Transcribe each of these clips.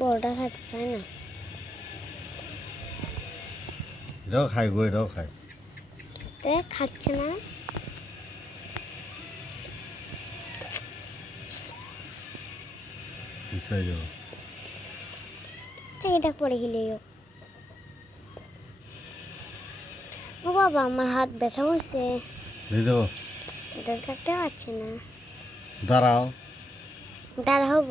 বড়টা খেতে চায় না। এটাও খাই গো এটাও খাই। খাচ্ছে না। এটা গেলেও ও বাবা আমার হাত ব্যথা থাকতে পারছি না। দাঁড়াও। দাঁড়া হব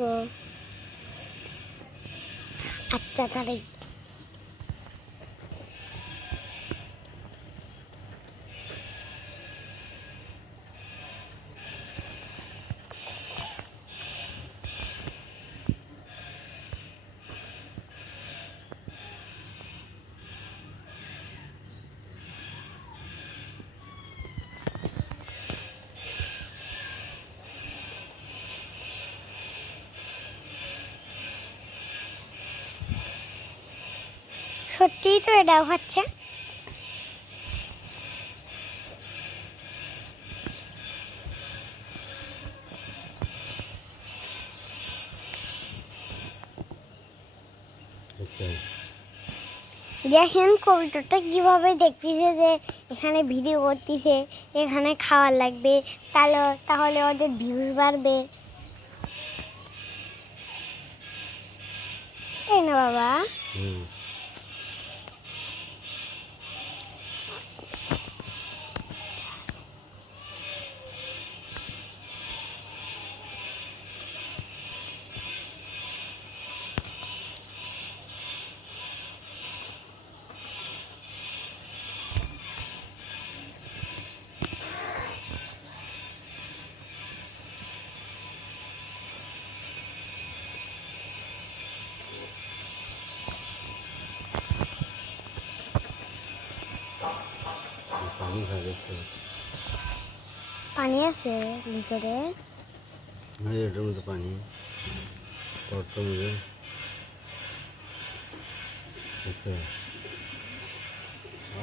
আচ্ছা দাঁড়াই সত্যিই তো এটাও হচ্ছে। আচ্ছা। দেখেন কবিতাটা কীভাবে দেখতেছে যে এখানে ভিডিও করতেছে এখানে খাওয়ার লাগবে তাহলে তাহলে ওদের ভিউজ বাড়বে। তাই না বাবা। হুম পানি আছে ভিতরে? এটার মধ্যে পানি। মধ্যে আচ্ছা।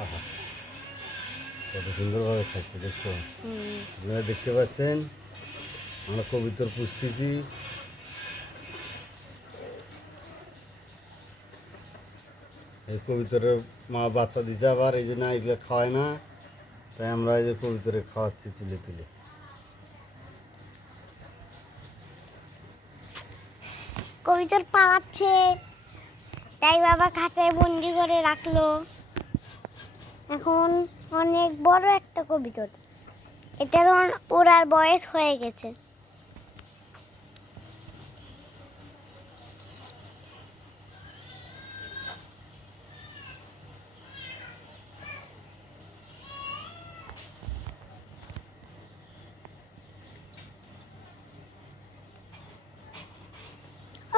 আহা। কত সুন্দরভাবে খাচ্ছে দেখছ? আপনারা দেখতে পাচ্ছেন আমরা কবিতর পুষতেছি এই কবিতরের মা বাচ্চা দিচ্ছে আবার এই যে না এগুলো খাওয়ায় না। তাই আমরা এই যে কবিতরে খাওয়াচ্ছি তুলে তুলে। কবিতর পাচ্ছে তাই বাবা খাঁচায় বন্দি করে রাখল। এখন অনেক বড় একটা কবিতর এটার ওরার বয়স হয়ে গেছে।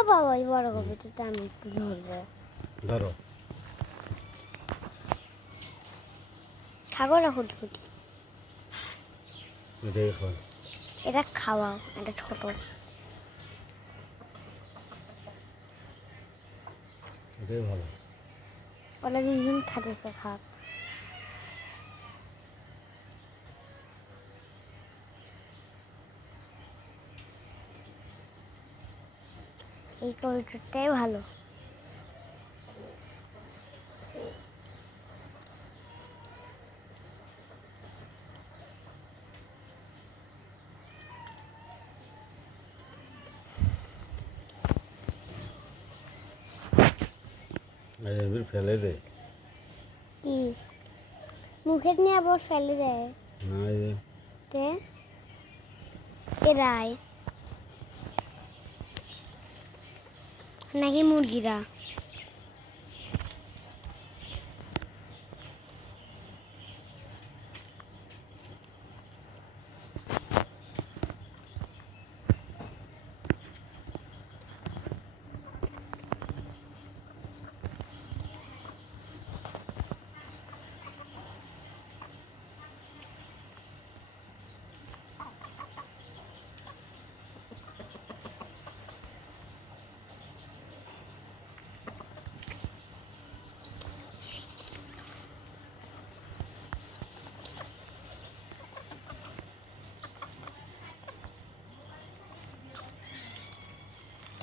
বাবা ওই বড় কবিতাটা আমি একটু ধরবো। ধরো। খাব না এটা খাওয়াও এটা ছোট। এটাই ভালো। ওরা দুজন খাতেছে খাক এই কবিতাটাই ভালো। ফেলে দে। কি? মুখের নিয়ে আবার ফেলে দেয় না এরাই নাকি মুরগিরা?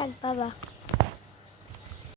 থাক বাবা